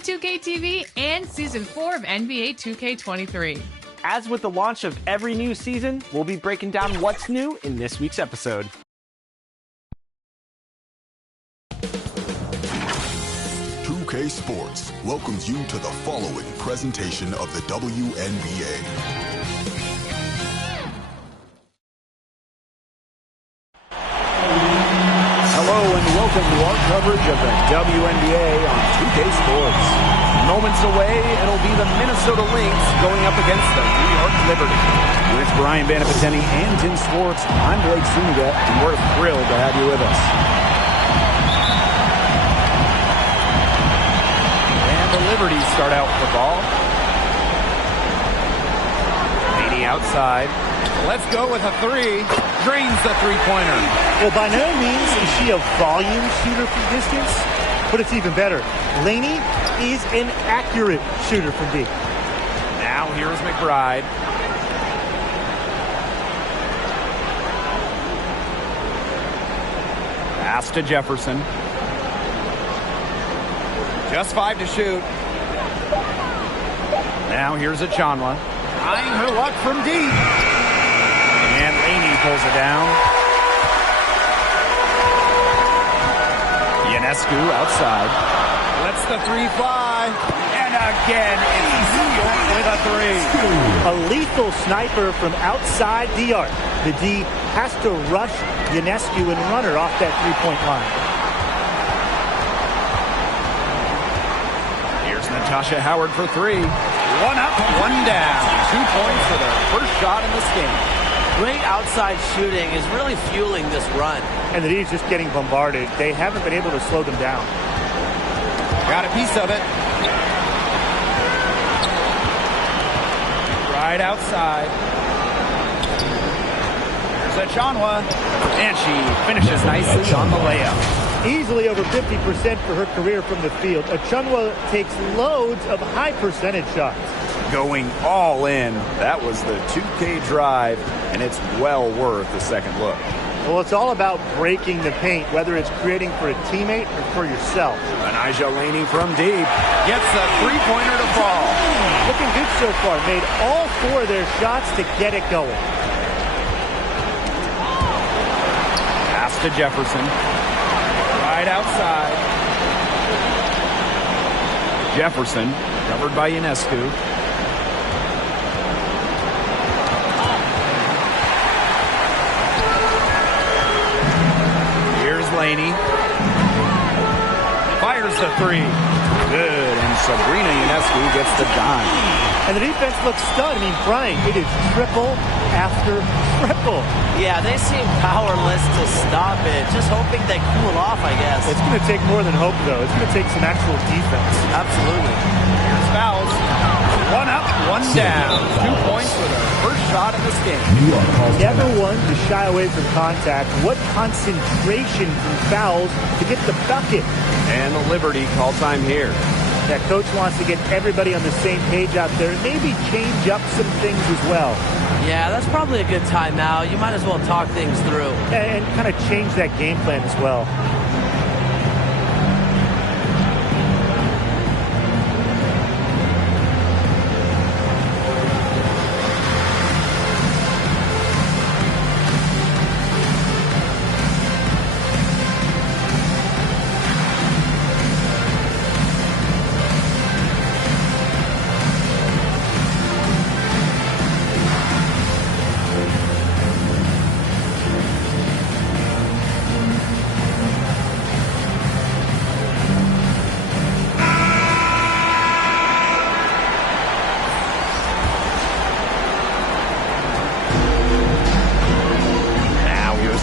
to 2K TV and Season 4 of NBA 2K23. As with the launch of every new season, we'll be breaking down what's new in this week's episode. Sports welcomes you to the following presentation of the WNBA. Hello and welcome to our coverage of the WNBA on 2K Sports. Moments away, it'll be the Minnesota Lynx going up against the New York Liberty. With Brian Banapateni and Tim Swartz, I'm Blake Zuniga, and we're thrilled to have you with us. The Liberty start out with the ball. Laney outside. Let's go with a three. Drains the three-pointer. Well, by no means is she a volume shooter from distance, but it's even better. Laney is an accurate shooter from deep. Now here's McBride. Pass to Jefferson. Just 5 to shoot. Now here's Achanwa. Trying her luck from deep. And Laney pulls it down. Ionescu outside. Lets the three fly. And again, it's New York with a three. A lethal sniper from outside the arc. The D has to rush Ionescu and run her off that three-point line. Natasha Howard for three. One up, one down. 2 points for their first shot in this game. Great outside shooting is really fueling this run. And the D's just getting bombarded. They haven't been able to slow them down. Got a piece of it. Right outside. Here's Achanwa. And she finishes nicely on the layup. Easily over 50% for her career from the field. Achanwa takes loads of high percentage shots. Going all in. That was the 2K drive, and it's well worth a second look. Well, it's all about breaking the paint, whether it's creating for a teammate or for yourself. Anijah Laney from deep. Gets a three-pointer to fall. Looking good so far. Made all 4 of their shots to get it going. Pass to Jefferson. Right outside. Jefferson, covered by Ionescu. Here's Laney. Fires the three. Good, and Sabrina Ionescu gets the dime. And the defense looks stunned. I mean, Brian, it is triple after triple. Yeah, they seem powerless to stop it. Just hoping they cool off, I guess. It's going to take more than hope, though. It's going to take some actual defense. Absolutely. Here's fouls. One up, one down. 2 points for their first shot in this game. Never one to shy away from contact. What concentration from fouls to get the bucket. And the Liberty call time here. That coach wants to get everybody on the same page out there and maybe change up some things as well. Yeah, that's probably a good timeout. You might as well talk things through. And kind of change that game plan as well.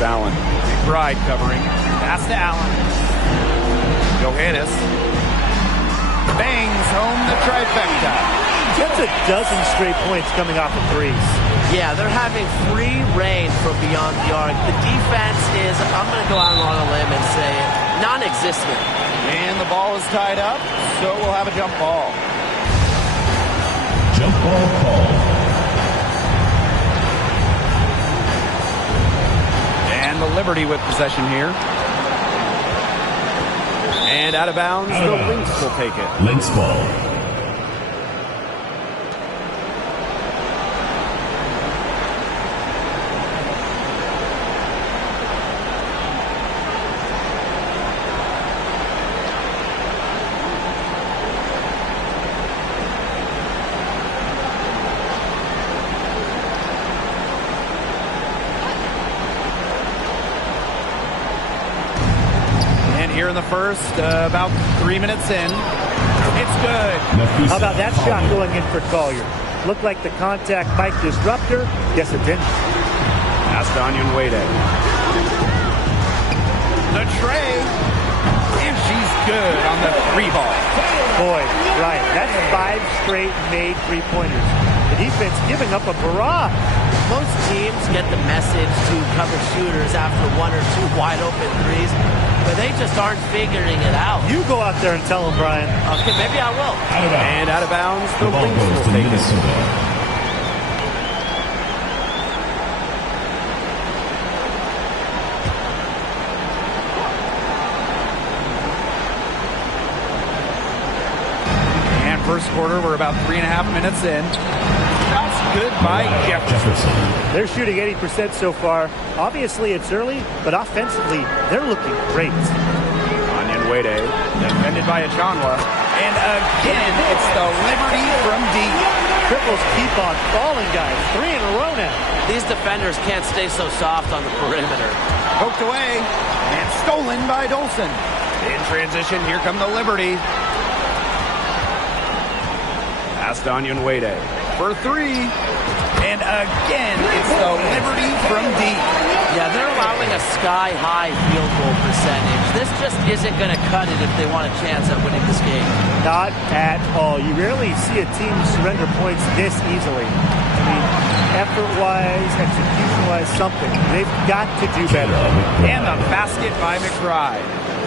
Allen. McBride covering. Pass to Allen. Johannes. Bangs home the trifecta. That's a dozen straight points coming off of threes. Yeah, they're having free reign from beyond the arc. The defense is, I'm going to go out on a limb and say, non-existent. And the ball is tied up, so we'll have a jump ball. Jump ball call. And the Liberty with possession here. And out of bounds. The Lynx will take it. Lynx ball. Here in the first, about 3 minutes in. It's good. How about that shot going in for Collier? Looked like the contact might disrupt her. Guess it didn't. Pass to Onyenwede. The tray. And she's good on the 3-ball. Boy, Ryan, that's 5 straight made 3-pointers. The defense giving up a barrage. Most teams get the message to cover shooters after 1 or 2 wide open threes, but they just aren't figuring it out. You go out there and tell them, Brian. Okay, maybe I will. And out of bounds, the ball Lynx goes will to take it. Minnesota. First quarter, we're about 3.5 minutes in. Shots good by Jefferson. They're shooting 80% so far. Obviously, it's early, but offensively, they're looking great. Onyenwede, defended by Achanwa. And again, it's the Liberty from deep. Triples keep on falling, guys. 3 in a row now. These defenders can't stay so soft on the perimeter. Poked away and stolen by Dolson. In transition, here come the Liberty. Pass to Onyenwede for 3. And again, it's the Liberty from deep. Yeah, they're allowing a sky-high field goal percentage. This just isn't going to cut it if they want a chance at winning this game. Not at all. You rarely see a team surrender points this easily. I mean, effort-wise, execution-wise, something. They've got to do better. And the basket by McBride.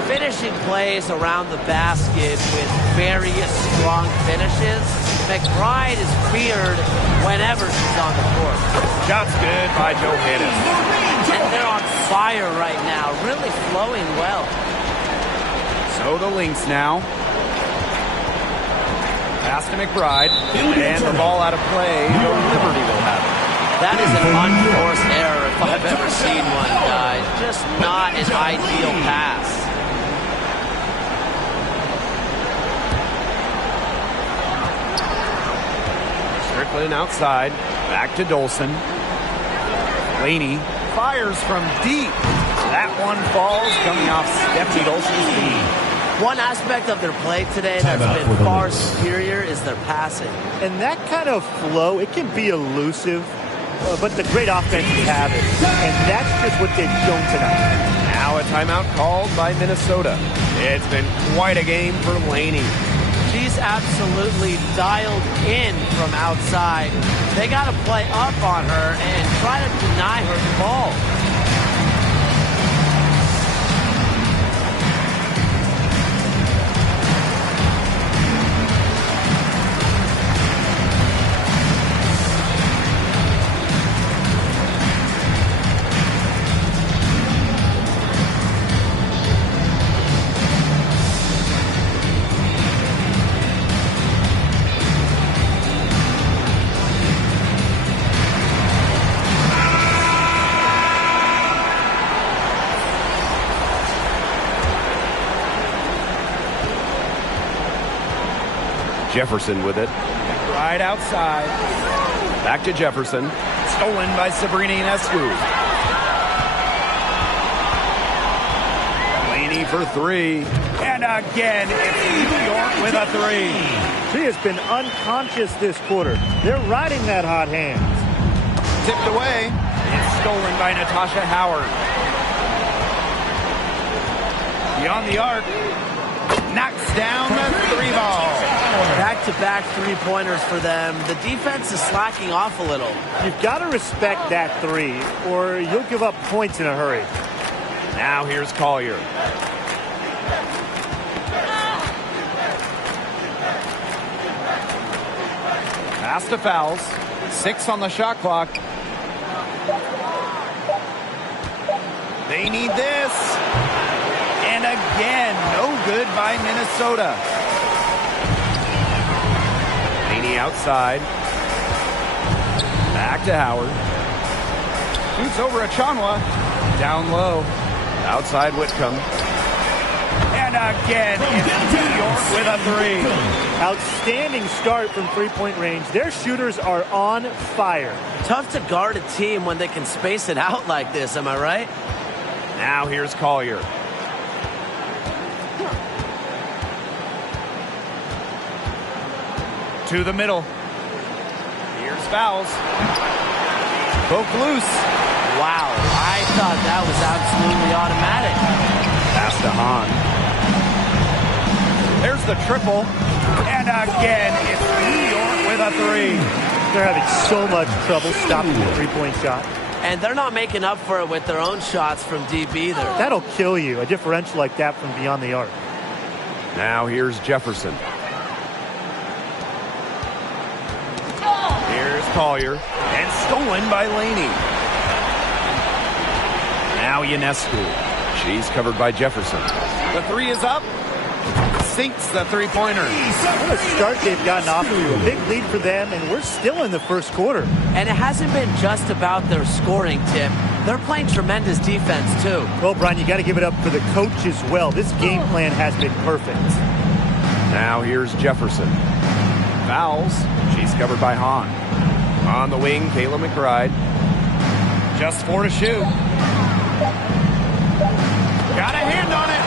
Finishing plays around the basket with various strong finishes. McBride is feared whenever she's on the court. Shots good by Johannes. And they're on fire right now, really flowing well. So the Lynx now. Pass to McBride. And the ball out of play. The Liberty will have it. That is an unforced error if I've ever seen one, guys. Just not an ideal pass. Strickland outside. Back to Dolson. Laney fires from deep. That one falls coming off Stephanie Dolson's knee. One aspect of their play today that's been far superior is their passing. And that kind of flow, it can be elusive, but the great offenses have it. And that's just what they've shown tonight. Now a timeout called by Minnesota. It's been quite a game for Laney. She's absolutely dialed in from outside. They got to play up on her and try to deny her the ball. Jefferson with it. Right outside. Back to Jefferson. Stolen by Sabrina Ionescu. Laney for 3. And again, it's New York with a 3. She has been unconscious this quarter. They're riding that hot hand. Tipped away. It's stolen by Natasha Howard. Beyond the arc. Knocks down the 3-ball. Back-to-back 3-pointers for them. The defense is slacking off a little. You've got to respect that 3, or you'll give up points in a hurry. Now here's Collier. Pass to Fouls. 6 on the shot clock. They need this. And again, no good by Minnesota. Laney outside. Back to Howard. Shoots over Achanwa. Down low. Outside Whitcomb. And again, it's New York with a three. Outstanding start from three-point range. Their shooters are on fire. Tough to guard a team when they can space it out like this, am I right? Now here's Collier. To the middle. Here's Fowles. Poke loose. Wow, I thought that was absolutely automatic. Pass to Hahn. There's the triple. And again, it's New York with a three. They're having so much trouble stopping the three-point shot. And they're not making up for it with their own shots from deep either. That'll kill you, a differential like that from beyond the arc. Now here's Jefferson. Here's Collier. And stolen by Laney. Now Ionescu. She's covered by Jefferson. The three is up. Sinks the three-pointer. What a start they've gotten off to. A big lead for them, and we're still in the first quarter. And it hasn't been just about their scoring, Tim. They're playing tremendous defense, too. Well, Brian, you got to give it up for the coach as well. This game plan has been perfect. Now here's Jefferson. Fouls. She's covered by Hahn. On the wing, Kayla McBride. Just 4 to shoot. Got a hand on it.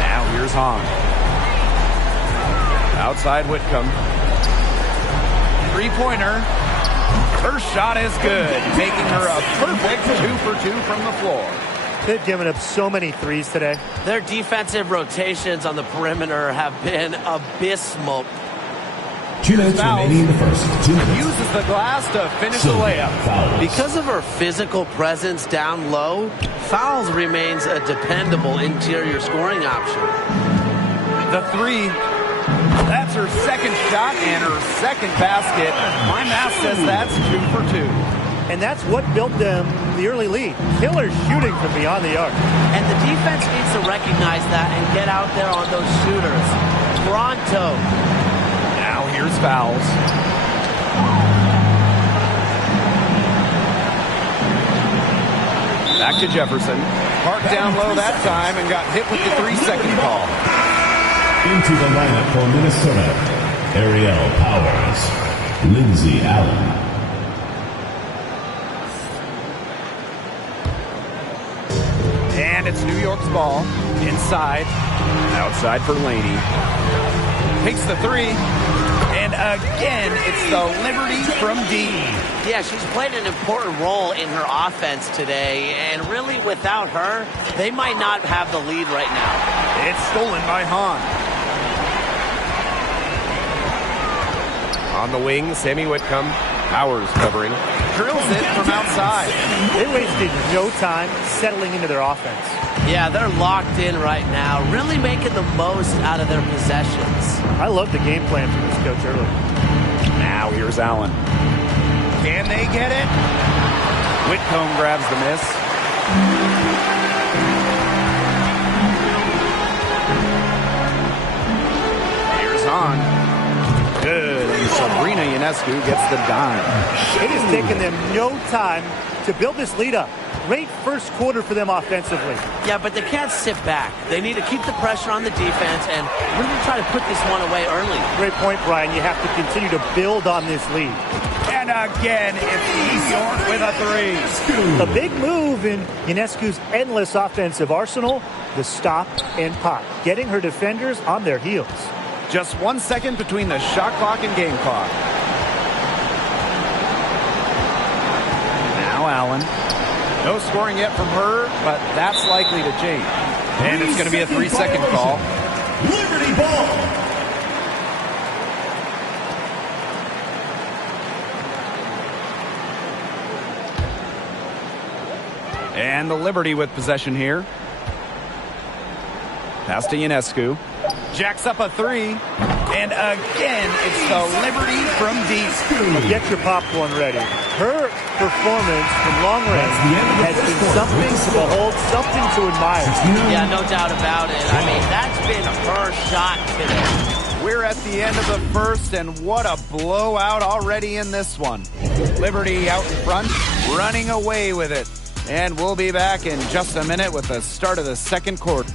Now here's Hahn. Outside Whitcomb. Three-pointer. Her shot is good, making her a perfect 2 for 2 from the floor. They've given up so many threes today. Their defensive rotations on the perimeter have been abysmal. 2 minutes remaining in the first. 2 minutes. Uses the glass to finish the layup. Fouls. Because of her physical presence down low, Fouls remains a dependable interior scoring option. The three. That's her second shot and her second basket. My math says that's 2 for 2. And that's what built them the early lead. Killer shooting from beyond the arc. And the defense needs to recognize that and get out there on those shooters. Pronto. Now here's Fouls. Back to Jefferson. Parked down low that time and got hit with the 3-second call. Into the lineup for Minnesota, Ariel Powers, Lindsey Allen. And it's New York's ball. Inside. Outside for Laney. Takes the three. And again, it's the Liberty from deep. Yeah, she's played an important role in her offense today. And really, without her, they might not have the lead right now. It's stolen by Hahn. On the wing, Sammy Whitcomb. Powers covering. Drills it from outside. They wasted no time settling into their offense. Yeah, they're locked in right now, really making the most out of their possessions. I love the game plan from this coach early. Now here's Allen. Can they get it? Whitcomb grabs the miss. Here's Hahn. Good, and Sabrina Ionescu gets the dime. It has taken them no time to build this lead up. Great first quarter for them offensively. Yeah, but they can't sit back. They need to keep the pressure on the defense and really try to put this one away early. Great point, Brian. You have to continue to build on this lead. And again, it's New York with a three. A big move in Ionescu's endless offensive arsenal, the stop and pop, getting her defenders on their heels. Just 1 second between the shot clock and game clock. Now Allen. No scoring yet from her, but that's likely to change. And it's going to be a 3-second call. Liberty ball. And the Liberty with possession here. Pass to Ionescu. Jacks up a three. And again, it's the Liberty from deep. Get your popcorn ready. Her performance from long range has been something to behold, something to admire. Yeah, no doubt about it. I mean, that's been her shot today. We're at the end of the first, and what a blowout already in this one. Liberty out in front, running away with it. And we'll be back in just a minute with the start of the second quarter.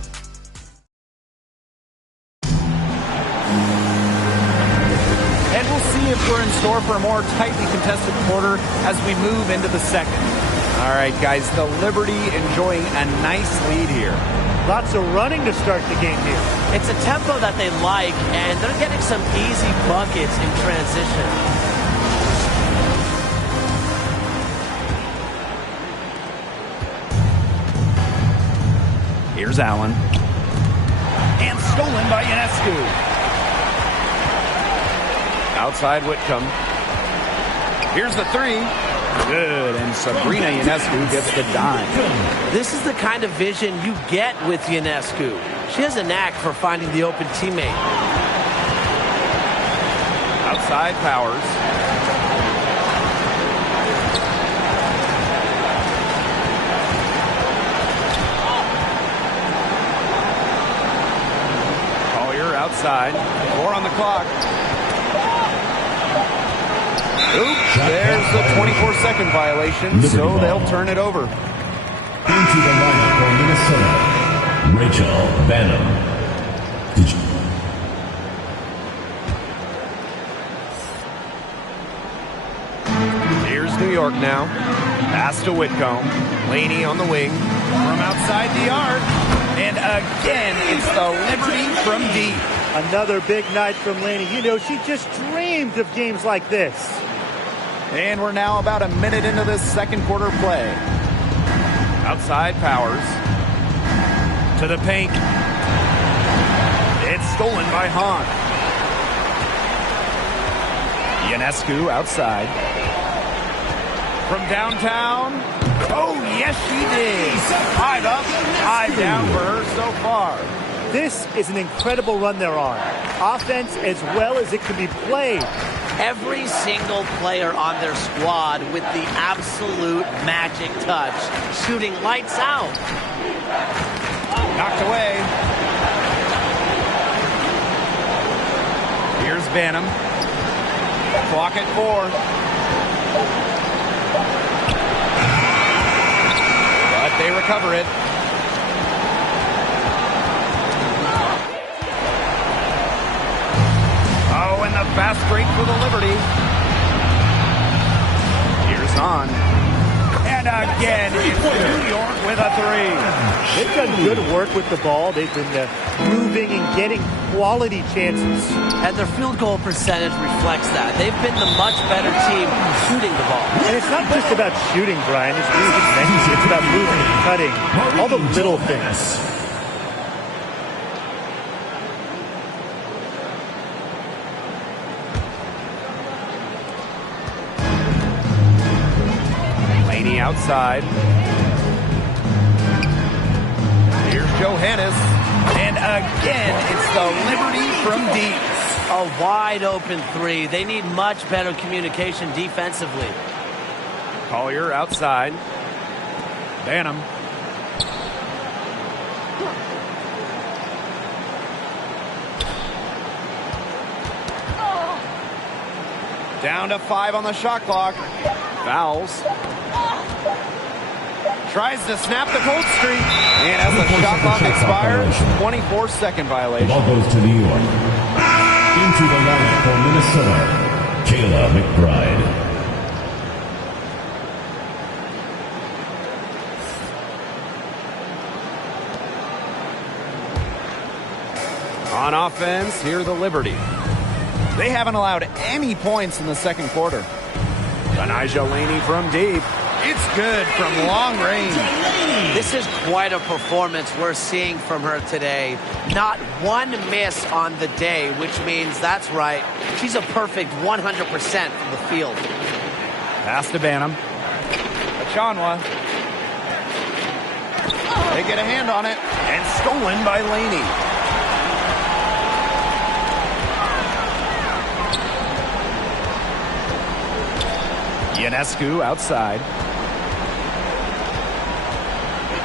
And we'll see if we're in store for a more tightly contested quarter as we move into the second. All right, guys, the Liberty enjoying a nice lead here. Lots of running to start the game here. It's a tempo that they like, and they're getting some easy buckets in transition. Here's Allen. And stolen by Ionescu. Outside Whitcomb. Here's the three. Good, and Sabrina Ionescu gets the dime. This is the kind of vision you get with Ionescu. She has a knack for finding the open teammate. Outside Powers. Collier outside. 4 on the clock. Oops, there's the 24-second violation, so they'll turn it over. Into the lineup for Minnesota, Rachel Banham. Here's New York now. Pass to Whitcomb. Laney on the wing. From outside the arc. And again, it's the Liberty from deep. Another big night from Laney. You know, she just dreamed of games like this. And we're now about a minute into this second quarter play. Outside Powers. To the paint. It's stolen by Hahn. Ionescu outside. From downtown. Oh, yes, she did. 5 up, 5 down for her so far. This is an incredible run they're on. Offense as well as it can be played. Every single player on their squad with the absolute magic touch, shooting lights out. Knocked away. Here's Banham. Clock at 4. But they recover it. Oh, and the fast break for the Liberty. Here's Hahn. And again, it's New York with a 3. They've done good work with the ball. They've been moving and getting quality chances. And their field goal percentage reflects that. They've been the much better team shooting the ball. And it's not just about shooting, Brian. It's about moving and cutting. All the little things. Laney outside. Here's Johannes. And again, it's the Liberty from deep. A wide open 3. They need much better communication defensively. Collier outside. Banham. Down to 5 on the shot clock. Fouls. Tries to snap the cold streak. And as the shot clock expires, 24-second violation. Ball goes to New York. Into the lineup for Minnesota, Kayla McBride. On offense, here the Liberty. They haven't allowed any points in the second quarter. Anijah Laney from deep. It's good from long range. This is quite a performance we're seeing from her today. Not one miss on the day, which means, that's right, she's a perfect 100% from the field. Pass to Banham. Achanwa. They get a hand on it. And stolen by Laney. Ionescu outside.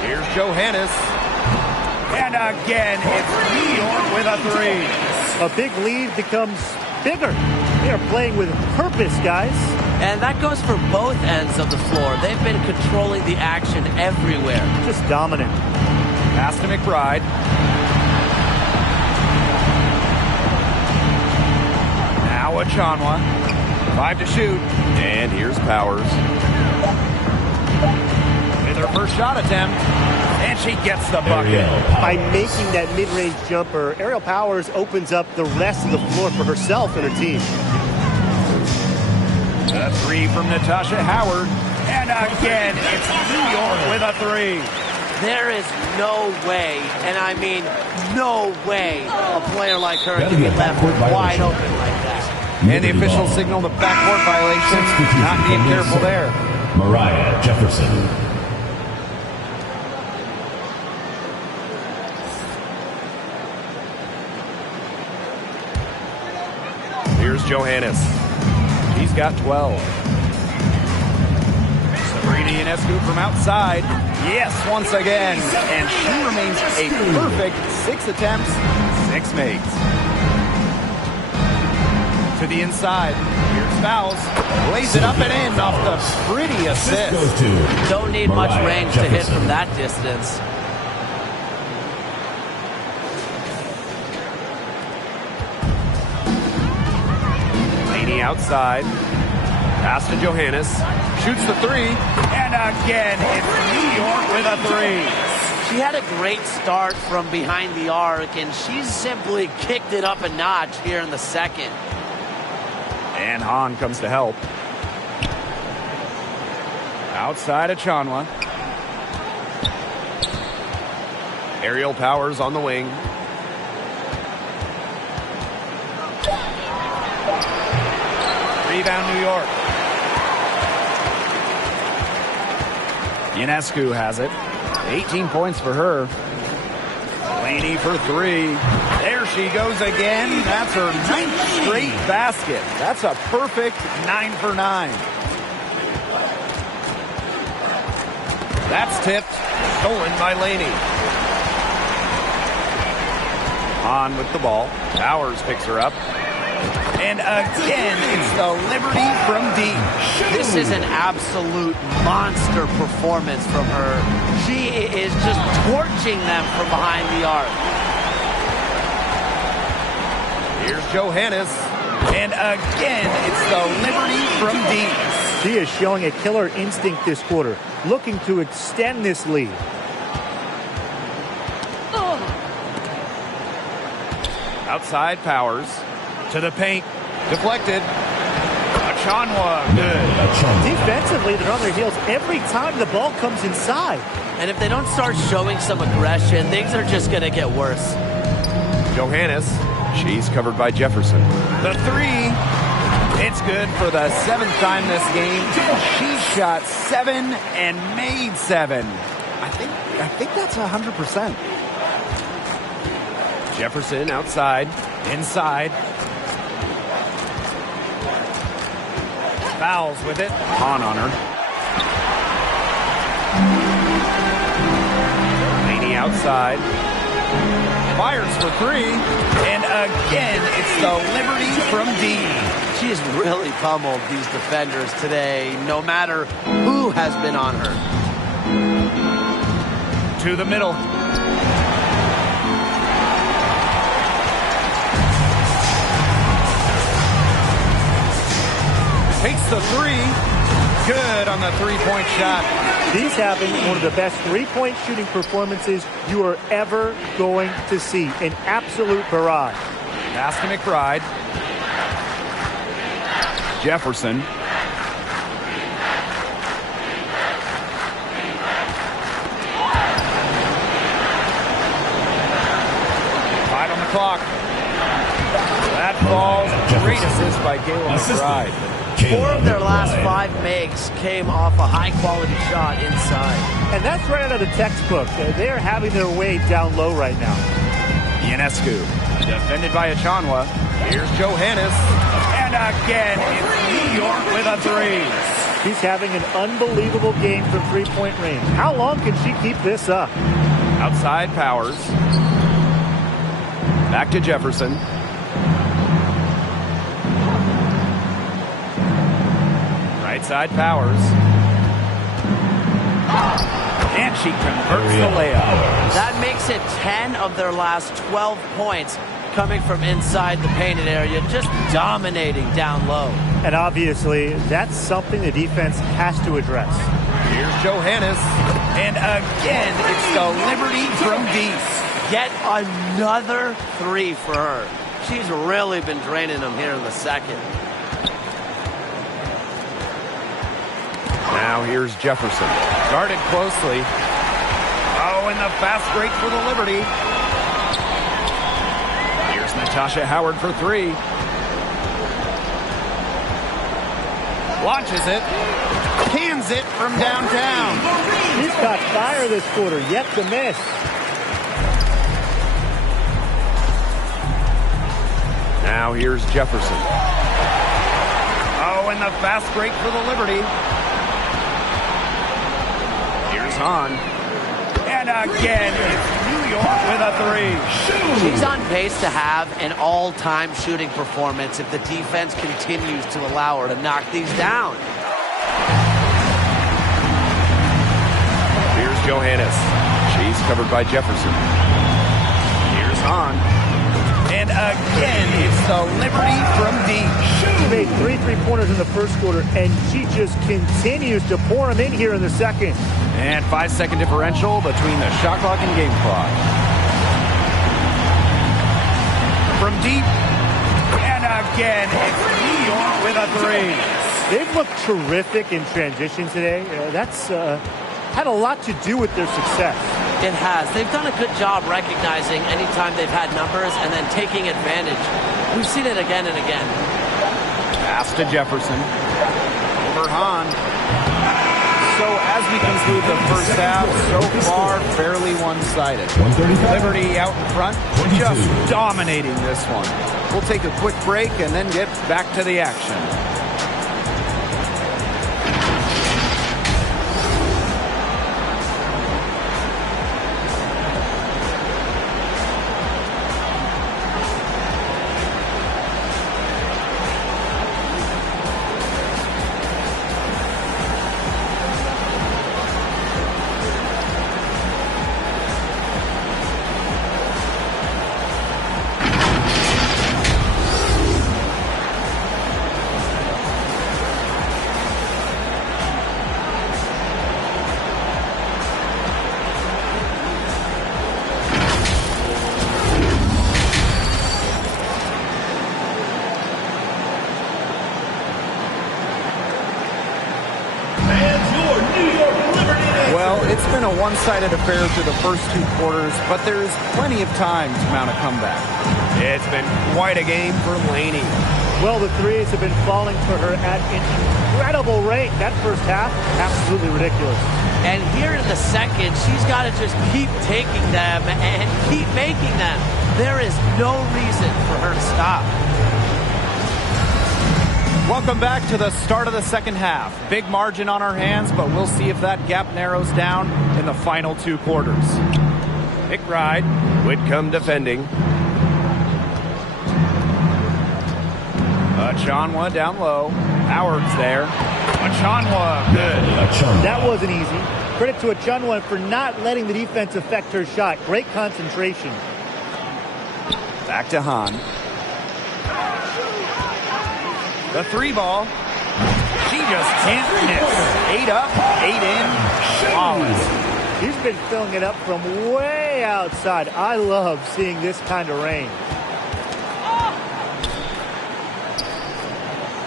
Here's Johannes. And again, it's New York with a three. A big lead becomes bigger. They are playing with purpose, guys. And that goes for both ends of the floor. They've been controlling the action everywhere. Just dominant. Pass to McBride. Now Achanwa. 5 to shoot. And here's Powers. With her first shot attempt. And she gets the bucket. By making that mid-range jumper, Ariel Powers opens up the rest of the floor for herself and her team. A three from Natasha Howard. And again, it's New York with a three. There is no way, and I mean no way, a player like her can be left wide open like that. And the official signal the backcourt violation. Not being careful there. Mariah Jefferson. Here's Johannes. He's got 12. Sabrina Ionescu from outside. Yes, once again. And she remains a perfect 6 attempts, 6 makes. To the inside. Here's Fouls. Lays it up and in off the pretty assist. Don't need much range to hit from that distance. Outside. Pass to Johannes. Shoots the three. And again, it's New York with a three. She had a great start from behind the arc, and she's simply kicked it up a notch here in the second. And Hahn comes to help. Outside Achanwa. Ariel Powers on the wing. Rebound, New York. Ionescu has it. 18 points for her. Laney for three. There she goes again. That's her 9th straight basket. That's a perfect 9 for 9. That's tipped. Stolen by Laney. On with the ball. Powers picks her up. And again, it's the Liberty from deep. This is an absolute monster performance from her. She is just torching them from behind the arc. Here's Johannes. And again, it's the Liberty from deep. She is showing a killer instinct this quarter, looking to extend this lead. Outside Powers. To the paint. Deflected. Achanwa. Good. Defensively, they're on their heels every time the ball comes inside. And if they don't start showing some aggression, things are just going to get worse. Johannes. She's covered by Jefferson. The three. It's good for the 7th time this game. She shot 7 and made 7. I think that's 100%. Jefferson outside. Inside. Fouls with it. Hahn on her. Laney outside. Fires for three. And again, it's the Liberty from deep. She has really pummeled these defenders today, no matter who has been on her. To the middle. Takes the three. Good on the three-point shot. These have been one of the best three-point shooting performances you are ever going to see. An absolute barrage. Pass to McBride. Jefferson. 5 on the clock. That falls. Great assist by Kayla McBride. 4 of their last 5 makes came off a high-quality shot inside. And that's right out of the textbook. They're having their way down low right now. Ionescu, defended by Achanwa. Here's Johannes. And again, it's New York with a three. She's having an unbelievable game from three-point range. How long can she keep this up? Outside Powers. Back to Jefferson. Right side Powers. And she converts the layup. That makes it 10 of their last 12 points coming from inside the painted area, just dominating down low. And obviously, that's something the defense has to address. Here's Johannes. And again, it's the Liberty from deep. Get another three for her. She's really been draining them here in the second. Now here's Jefferson. Guarded closely. Oh, and the fast break for the Liberty. Here's Natasha Howard for three. Launches it. Cans it from downtown. She's got fire this quarter, yet to miss. Now here's Jefferson. Oh, and the fast break for the Liberty. Here's Hahn. And again, it's New York with a three. She's on pace to have an all-time shooting performance if the defense continues to allow her to knock these down. Here's Johannes. She's covered by Jefferson. Here's Hahn. And again, it's the Liberty from deep. She made three-pointers in the first quarter, and she just continues to pour them in here in the second. And 5-second differential between the shot clock and game clock. From deep. And again, it's New York with a three. They've looked terrific in transition today. That's had a lot to do with their success. It has. They've done a good job recognizing anytime they've had numbers and then taking advantage. We've seen it again and again. Pass to Jefferson. Over Hahn. So as we conclude the first half, so far fairly one-sided. Liberty out in front, just dominating this one. We'll take a quick break and then get back to the action. It's been a one-sided affair through the first two quarters, but there's plenty of time to mount a comeback. It's been quite a game for Laney. Well, the threes have been falling for her at an incredible rate. That first half, absolutely ridiculous. And here in the second, she's got to just keep taking them and keep making them. There is no reason for her to stop. Welcome back to the start of the second half. Big margin on our hands, but we'll see if that gap narrows down in the final two quarters. McBride, Whitcomb defending. Achanwa down low. Howard's there. Achanwa, good. That wasn't easy. Credit to Achanwa for not letting the defense affect her shot. Great concentration. Back to Hahn. The three ball. She just can't miss. 8 up, 8 in. Flawless. She's been filling it up from way outside. I love seeing this kind of rain.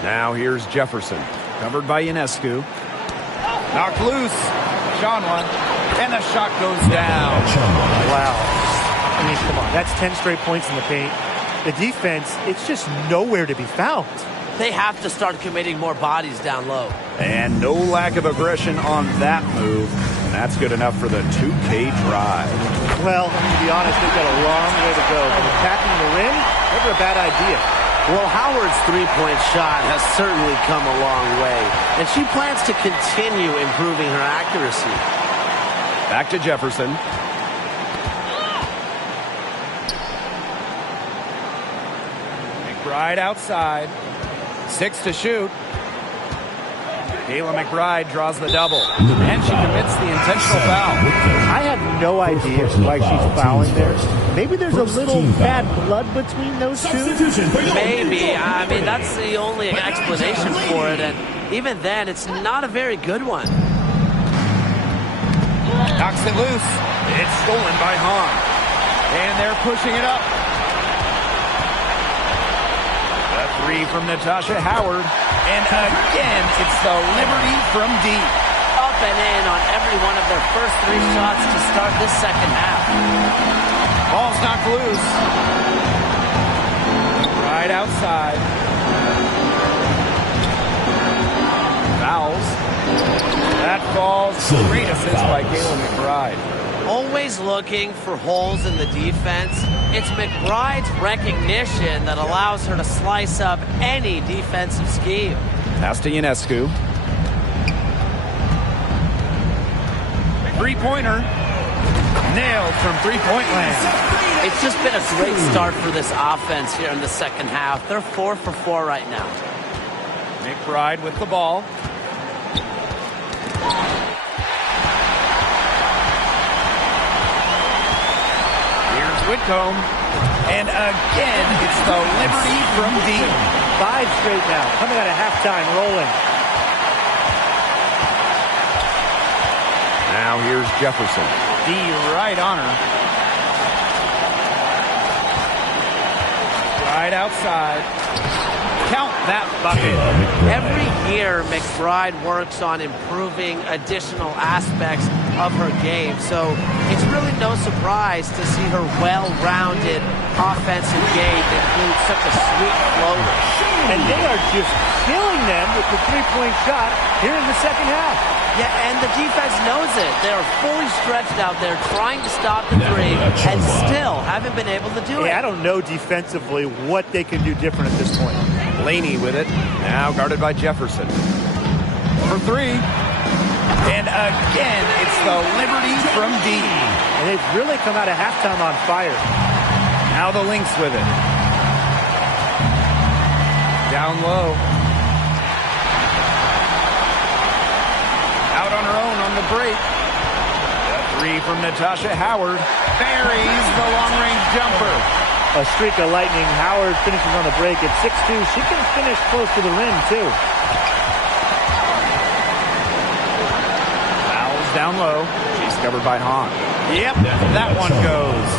Now here's Jefferson. Covered by Ionescu. Knocked loose. Shanwa. And the shot goes down. Wow. I mean, come on. That's 10 straight points in the paint. The defense, it's just nowhere to be found. They have to start committing more bodies down low. And no lack of aggression on that move. And that's good enough for the 2K drive. Well, to be honest, they've got a long way to go. But attacking the rim, never a bad idea. Well, Howard's three-point shot has certainly come a long way, and she plans to continue improving her accuracy. Back to Jefferson. McBride outside. 6 to shoot. Kayla McBride draws the double, and she commits the intentional foul. I have no idea why she's fouling there. Maybe there's a little bad blood between those two. Maybe. I mean, that's the only explanation for it, and even then, it's not a very good one. Knocks it loose. It's stolen by Hahn. And they're pushing it up. A three from Natasha Howard. And again, it's the Liberty from deep. Up and in on every one of their first 3 shots to start this second half. Ball's knocked loose. Right outside. Fouls. That falls. Great assist by Kayla McBride. Always looking for holes in the defense. It's McBride's recognition that allows her to slice up any defensive scheme. Pass to Ionescu. Three-pointer. Nailed from three-point land. It's just been a great start for this offense here in the second half. They're 4 for 4 right now. McBride with the ball. Here's Whitcomb. And again, it's the Liberty from deep. 5 straight now. Coming out of halftime, rolling. Now here's Jefferson. D right on her. Right outside. Count that bucket. Every year, McBride works on improving additional aspects of her game. So it's really no surprise to see her well-rounded offensive game include such a sweet floater. And they are just killing them with the three-point shot here in the second half. Yeah, and the defense knows it. They are fully stretched out there trying to stop the three and still haven't been able to do it. I don't know defensively what they can do different at this point. Laney with it. Now guarded by Jefferson. For 3. And again, it's the Liberty from deep. And they've really come out of halftime on fire. Now the Lynx with it. Down low. Out on her own on the break. A 3 from Natasha Howard. Buries the long-range jumper. A streak of lightning. Howard finishes on the break at 6'2". She can finish close to the rim, too. Fouls down low. She's covered by Hahn. Yep, that one goes.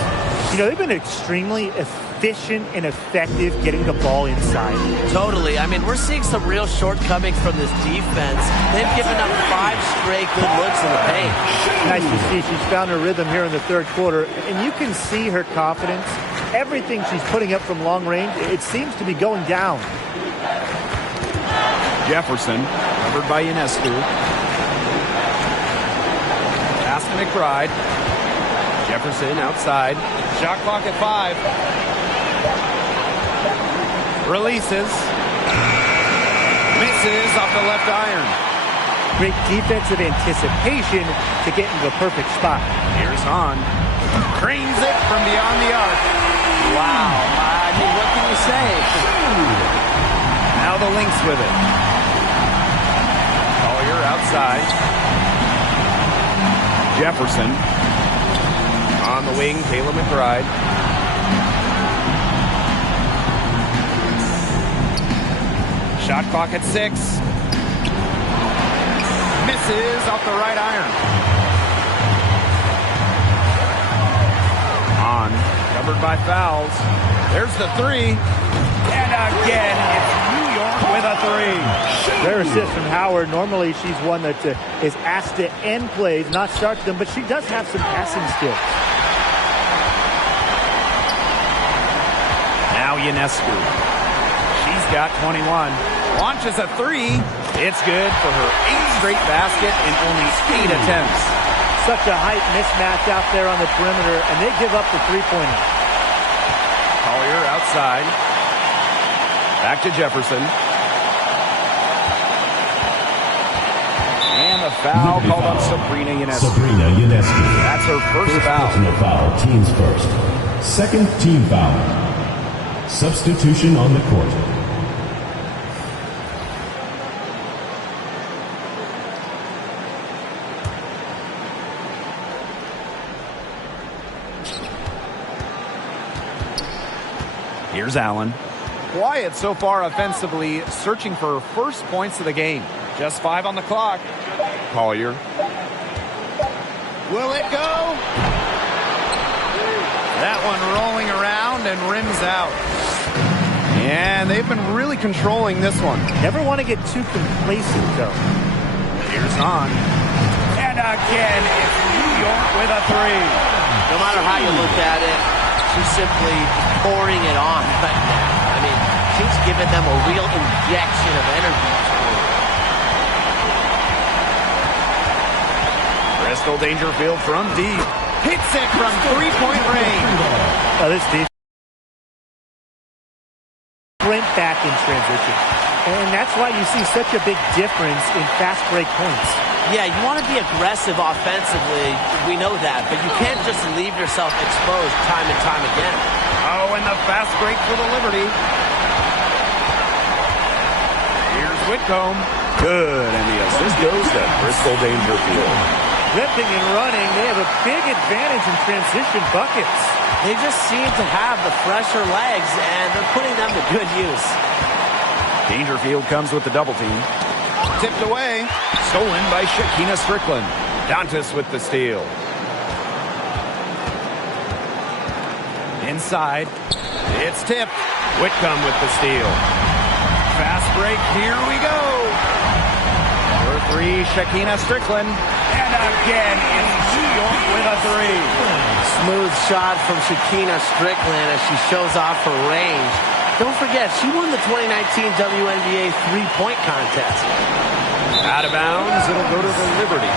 You know, they've been extremely efficient and effective getting the ball inside. Totally. I mean, we're seeing some real shortcomings from this defense. They've given up 5 straight good looks in the paint. Nice to see. She's found her rhythm here in the third quarter, and you can see her confidence. Everything she's putting up from long range, it seems to be going down. Jefferson, covered by Ionescu. Pass to McBride. Jefferson outside. Shot clock at 5. Releases. Misses off the left iron. Great defensive anticipation to get into the perfect spot. Here's Hahn. Cranes it from beyond the arc. Wow. I mean, what can you say? Now the Lynx with it. Collier outside. Jefferson. On the wing, Kayla McBride. Shot clock at 6. Misses off the right iron. On, covered by fouls. There's the 3. And again, it's New York with a 3. Rare assist from Howard. Normally, she's one that is asked to end plays, not start them, but she does have some passing skills. Now Ionescu. She's got 21. Launches a 3. It's good for her 8th straight basket in only 8 attempts. Such a height mismatch out there on the perimeter, and they give up the three-pointer. Collier outside. Back to Jefferson. And a foul called on Sabrina Ionescu. Sabrina Ionescu. That's her first foul. Personal foul, teams first. Second team foul. Substitution on the court. Here's Allen. Quiet so far offensively, searching for first points of the game. Just 5 on the clock. Collier. Will it go? That one rolling around and rims out. And they've been really controlling this one. Never want to get too complacent, though. Here's on. And again, it's New York with a 3. No matter how you look at it, she's simply pouring it on right now. I mean, she's giving them a real injection of energy. Crystal Dangerfield from deep. Hits it from 3-point range. Oh, this defense. Sprint back in transition. And that's why you see such a big difference in fast break points. Yeah, you want to be aggressive offensively. We know that. But you can't just leave yourself exposed time and time again. Oh, and the fast break for the Liberty. Here's Whitcomb. Good, and the assist goes to Crystal Dangerfield. Ripping and running, they have a big advantage in transition buckets. They just seem to have the fresher legs, and they're putting them to good use. Dangerfield comes with the double team. Tipped away. Stolen by Shakina Strickland. Dantas with the steal. Inside. It's tipped. Whitcomb with the steal. Fast break. Here we go. Number 3, Shakina Strickland. And again, it's New York with a 3. Smooth shot from Shakina Strickland as she shows off her range. Don't forget, she won the 2019 WNBA three-point contest. Out of bounds, it'll go to the Liberty.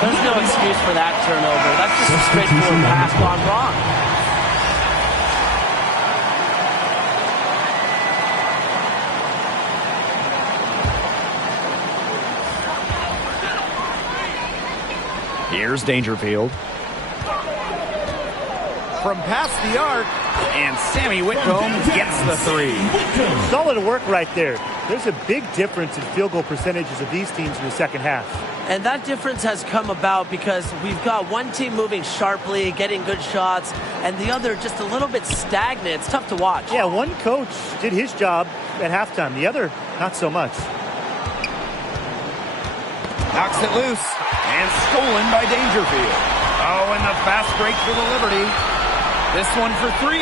There's no excuse for that turnover. That's just a straightforward pass gone wrong. Here's Dangerfield. From past the arc, and Sammy Whitcomb gets the 3. Solid work right there. There's a big difference in field goal percentages of these teams in the second half. And that difference has come about because we've got one team moving sharply, getting good shots, and the other just a little bit stagnant. It's tough to watch. Yeah, one coach did his job at halftime. The other, not so much. Knocks it loose, and stolen by Dangerfield. Oh, and the fast break for the Liberty. This one for 3.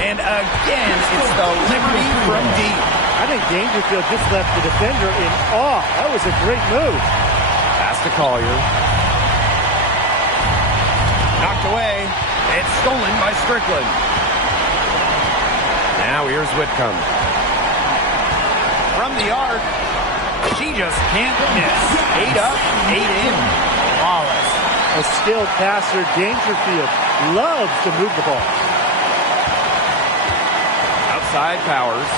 And again, it's the Liberty from deep. I think Dangerfield just left the defender in awe. That was a great move. Pass to Collier. Knocked away. It's stolen by Strickland. Now here's Whitcomb. From the arc. She just can't miss. 8 up, 8 in. Flawless. A skilled passer, Dangerfield loves to move the ball. Outside Powers.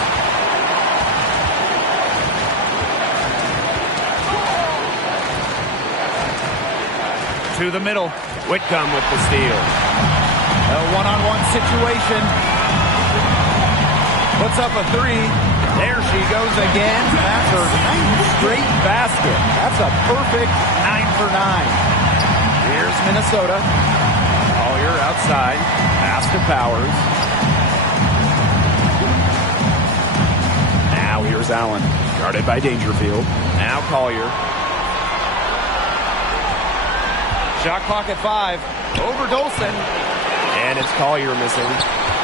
To the middle. Whitcomb with the steal. A one-on-one situation. Puts up a 3. There she goes again. That's her 9th straight basket. That's a perfect 9 for 9. Here's Minnesota. Collier outside. Pass to Powers. Now here's Allen. Guarded by Dangerfield. Now Collier. Shot clock at 5. Over Dolson. And it's Collier missing.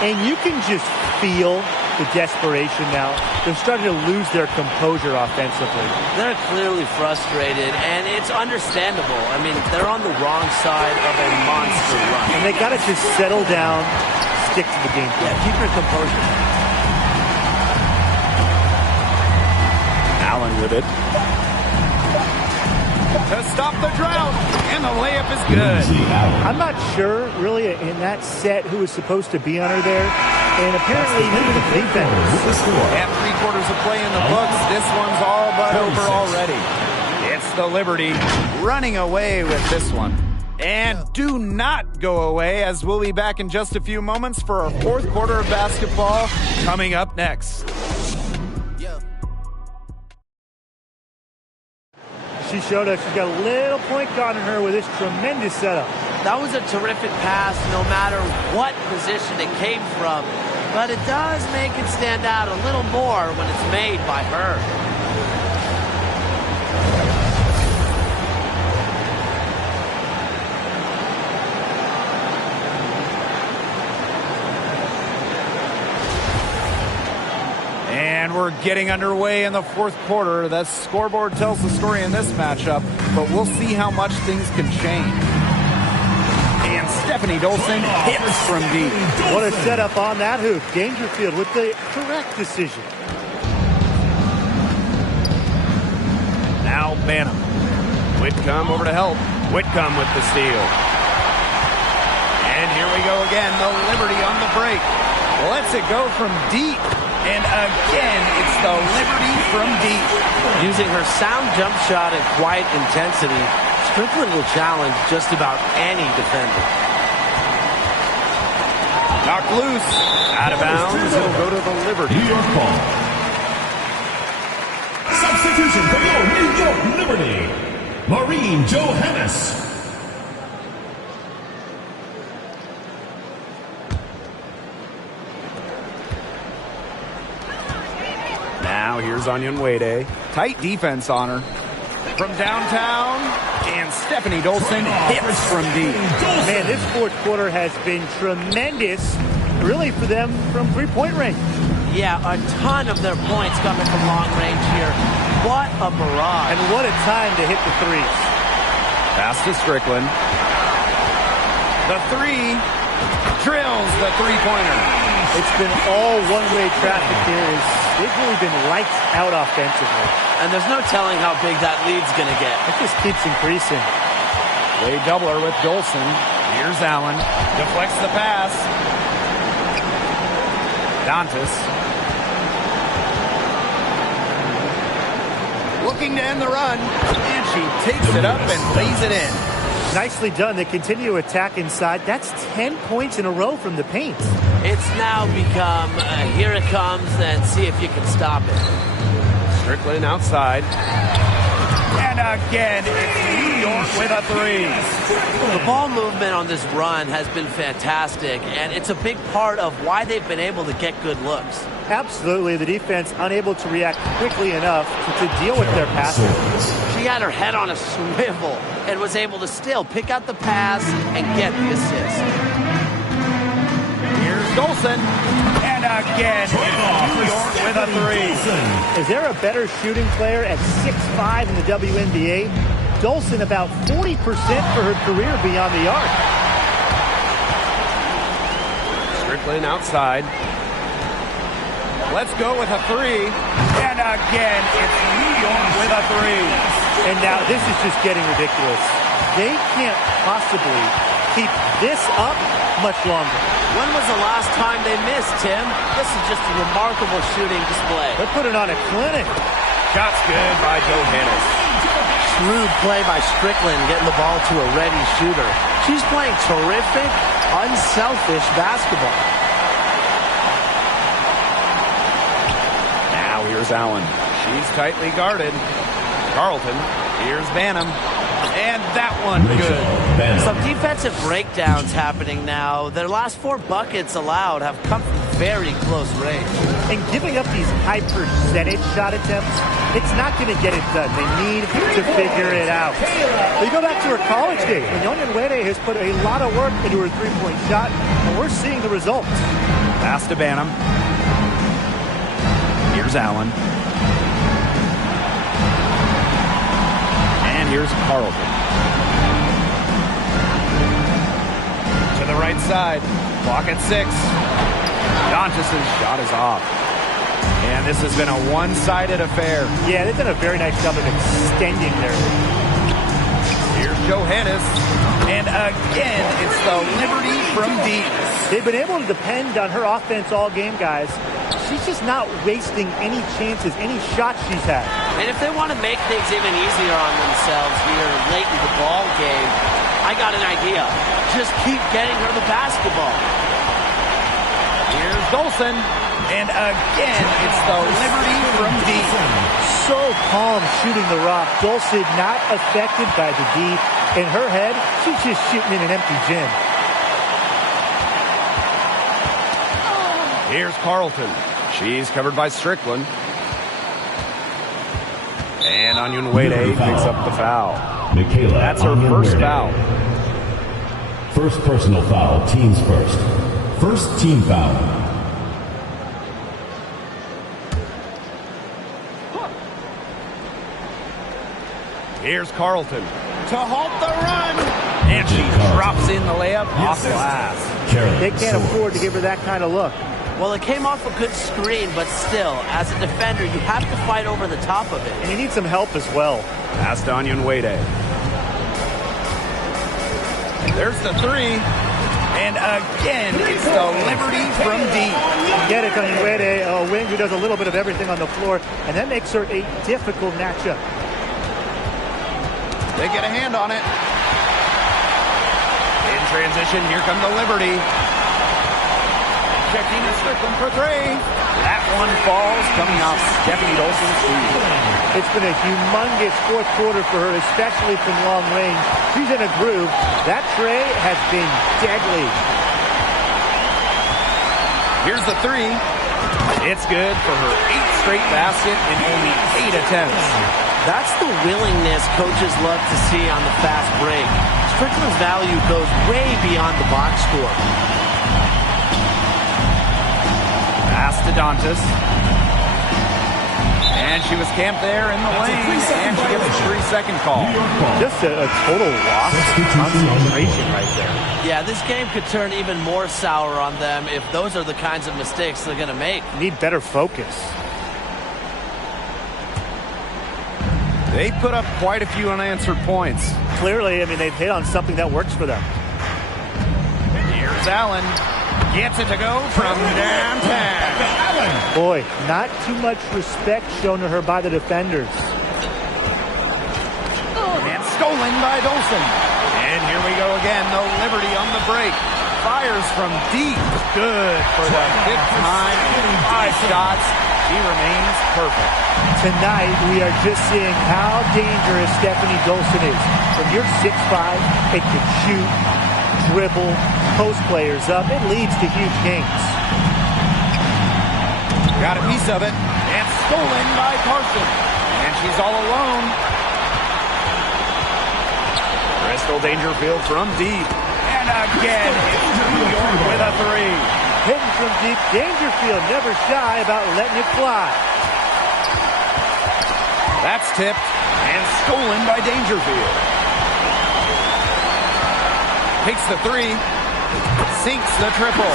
And you can just feel the desperation now. They're starting to lose their composure offensively. They're clearly frustrated, and it's understandable. I mean, they're on the wrong side of a monster run. And they got to just settle down, stick to the game plan. Yeah, keep your composure. Allen with it. To stop the drought, and the layup is good. I'm not sure, really, in that set who was supposed to be on her there. And apparently, neither the defense. With the score. And 3/4 of play in the books. This one's all but over 26. already. It's the Liberty running away with this one. And do not go away, as we'll be back in just a few moments for our fourth quarter of basketball coming up next. She showed us she's got a little point guard in her with this tremendous setup. That was a terrific pass, no matter what position it came from. But it does make it stand out a little more when it's made by her. And we're getting underway in the fourth quarter. The scoreboard tells the story in this matchup, but we'll see how much things can change. And Stephanie Dolson hits from deep. What a setup on that hoop. Dangerfield with the correct decision. Now Banham. Whitcomb over to help. Whitcomb with the steal. And here we go again. The Liberty on the break. Lets it go from deep. And again, it's the Liberty from deep. Using her sound jump shot at quiet intensity, Strickland will challenge just about any defender. Knocked loose. Out of bounds. It'll go to the Liberty. New York ball. Substitution for your New York Liberty. Maureen Johannes. Now here's Onion Wade. Tight defense on her. From downtown, and Stephanie Dolson hits from deep. Man, this fourth quarter has been tremendous, really, for them from three-point range. Yeah, a ton of their points coming from long range here. What a barrage. And what a time to hit the threes. Pass to Strickland. The three drills the three-pointer. It's been all one-way traffic here. They've really been lights out offensively. And there's no telling how big that lead's going to get. It just keeps increasing. They doubler with Dolson. Here's Allen. Deflects the pass. Dantas. Looking to end the run. And she takes it up and lays it in. Nicely done. They continue to attack inside. That's 10 points in a row from the paint. It's now become, here it comes, and see if you can stop it. Strickland outside. And again, it's New York with a three. The ball movement on this run has been fantastic, and it's a big part of why they've been able to get good looks. Absolutely. The defense unable to react quickly enough to deal with their passes. She had her head on a swivel and was able to still pick out the pass and get the assist. Here's Dolson. And again, it's New York with a three. Is there a better shooting player at 6'5" in the WNBA? Dolson about 40% for her career beyond the arc. Strickland outside. Let's go with a three. And again, it's New York with a three. And now this is just getting ridiculous. They can't possibly keep this up much longer. When was the last time they missed, Tim? This is just a remarkable shooting display. They're putting on a clinic. Shots good by Johannes. Shrewd play by Strickland, getting the ball to a ready shooter. She's playing terrific, unselfish basketball. Now here's Allen. She's tightly guarded. Carlton. Here's Banham. And that one good. Some defensive breakdowns happening now. Their last 4 buckets allowed have come from very close range. And giving up these high percentage shot attempts, it's not going to get it done. They need to figure it out. We go back to her college days when Onion Wade has put a lot of work into her three-point shot, and we're seeing the results. Pass to Banham. Here's Allen. And here's Carlton. To the right side. Clock at 6. Dantas' shot is off. And this has been a one-sided affair. Yeah, they've done a very nice job of extending their lead. Here's Johannes. And again, it's the Liberty from deep. They've been able to depend on her offense all game, guys. She's just not wasting any chances, any shots she's had. And if they want to make things even easier on themselves here late in the ball game, I got an idea. Just keep getting her the basketball. Here's Dolson. And again, it's the Liberty from deep. So calm shooting the rock. Dolson not affected by the D. In her head, she's just shooting in an empty gym. Here's Carlton. She's covered by Strickland. And Onyenwere picks up the foul. Michaela That's her first foul. First personal foul, teams first. First team foul. Here's Carlton to halt the run. And she drops in the layup off glass. They can't afford to give her that kind of look. Well, it came off a good screen, but still, as a defender, you have to fight over the top of it. And you need some help as well. Pass to Onyenwere. There's the three. And again, it's the Liberty from deep. Get it, Onyenwere, a wing who does a little bit of everything on the floor, and that makes her a difficult matchup. They get a hand on it. In transition, here come the Liberty. Checking to Strickland for three. That one falls, coming off Stephanie Dolson's feet. It's been a humongous fourth quarter for her, especially from long range. She's in a groove. That tray has been deadly. Here's the three. It's good for her 8th straight basket in only 8 attempts. That's the willingness coaches love to see on the fast break. Strickland's value goes way beyond the box score. Pass to Dantas. And she was camped there in the lane, and she gets a 3-second call. Just a total loss of concentration right there. Yeah, this game could turn even more sour on them if those are the kinds of mistakes they're going to make. Need better focus. They put up quite a few unanswered points. Clearly, I mean, they've hit on something that works for them. Here's Allen. Gets it to go from downtown. Boy, not too much respect shown to her by the defenders. And stolen by Dolson. And here we go again. No Liberty on the break. Fires from deep. Good for the 5th time in 5 shots. She remains perfect. Tonight, we are just seeing how dangerous Stephanie Dolson is. From your 6'5", it can shoot, dribble, post players up. It leads to huge games. Got a piece of it. And stolen by Carson. And she's all alone. Crystal Dangerfield from deep. And again, New York with a three. Hitting from deep, Dangerfield never shy about letting it fly. That's tipped and stolen by Dangerfield. Takes the three. Sinks the triple.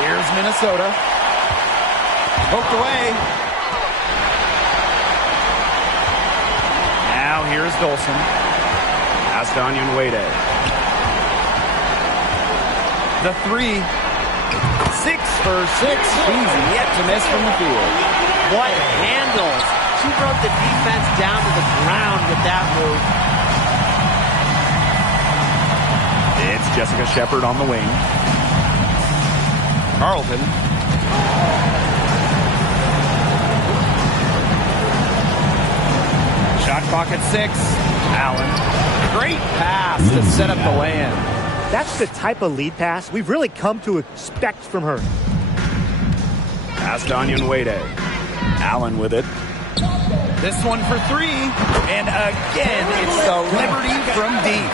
Here's Minnesota. Poked away. Now here's Dolson. Pass to Onyenwere. The three. 6 for 6. She's yet to miss from the field. What handles? She broke the defense down to the ground with that move. It's Jessica Shepard on the wing. Carlton. Shot clock at 6. Allen. Great pass to set up the land. That's the type of lead pass we've really come to expect from her. Pass to Onyenwere. Allen with it. This one for 3. And again, it's the Liberty from deep.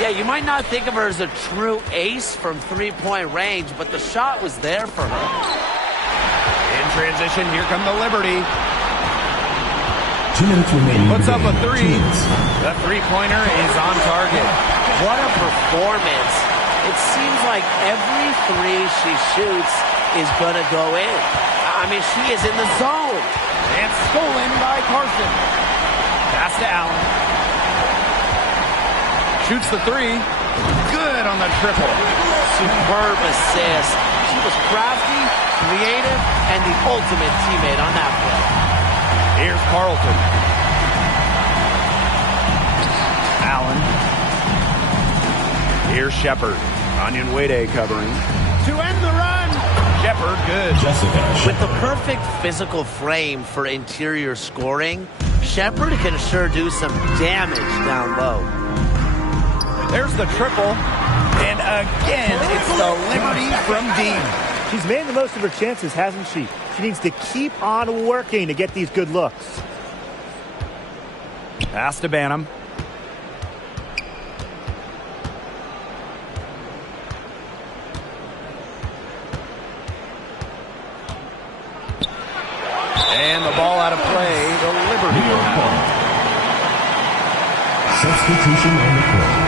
Yeah, you might not think of her as a true ace from three-point range, but the shot was there for her. In transition, here come the Liberty. 2 minutes remaining. Puts up a 3. The three-pointer is on target. What a performance. It seems like every three she shoots is going to go in. I mean, she is in the zone. And stolen by Carson. Pass to Allen. Shoots the three. Good on the triple. Superb assist. She was crafty, creative, and the ultimate teammate on that play. Here's Carlton. Allen. Here's Shepard. Onyenwere covering. To end the run. Shepard, good. Jessica With the perfect physical frame for interior scoring, Shepard can sure do some damage down low. There's the triple. And again, it's the Liberty from deep. She's made the most of her chances, hasn't she? She needs to keep on working to get these good looks. Pass to Banham. And the ball out of play. The Liberty will have it. substitution on the court.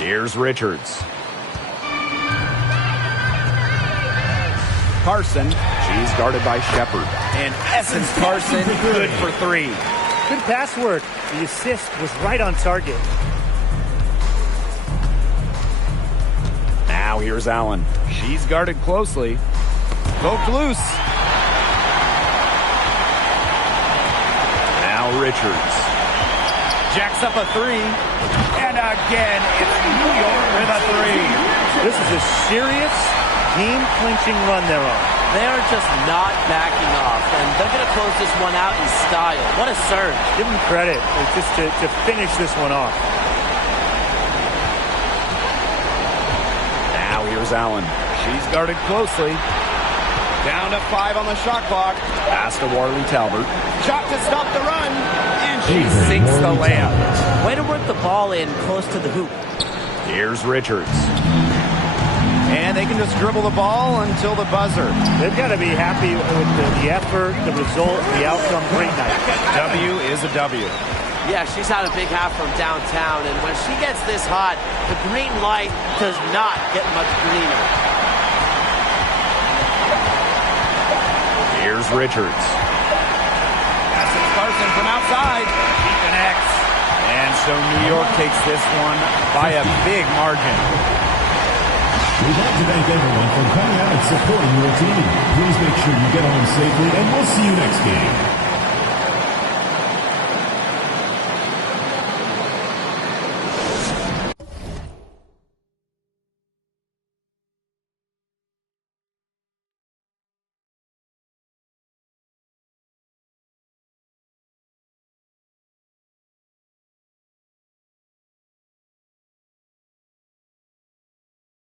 Here's Richards. Carson. She's guarded by Shepard. And Essence Carson, good for three. Good pass work. The assist was right on target. Now here's Allen. She's guarded closely. Poked loose. Now Richards. Jacks up a three. And again, it's New York with a three. This is a serious game-clinching run they're on. They are just not backing off, and they're going to close this one out in style. What a surge. Give them credit just to finish this one off. Now here's Allen. She's guarded closely. Down to 5 on the shot clock. Pass to Warley Talbert. Shot to stop the run. And she sinks the layup. Way to work the ball in close to the hoop. Here's Richards. And they can just dribble the ball until the buzzer. They've got to be happy with the effort, the result, the outcome. Great night. W is a W. Yeah, she's had a big half from downtown, and when she gets this hot, the green light does not get much greener. Here's Richards. Passing Carson from outside. He connects. And so New York takes this one by a big margin. We'd like to thank everyone for coming out and supporting your team. Please make sure you get home safely, and we'll see you next game.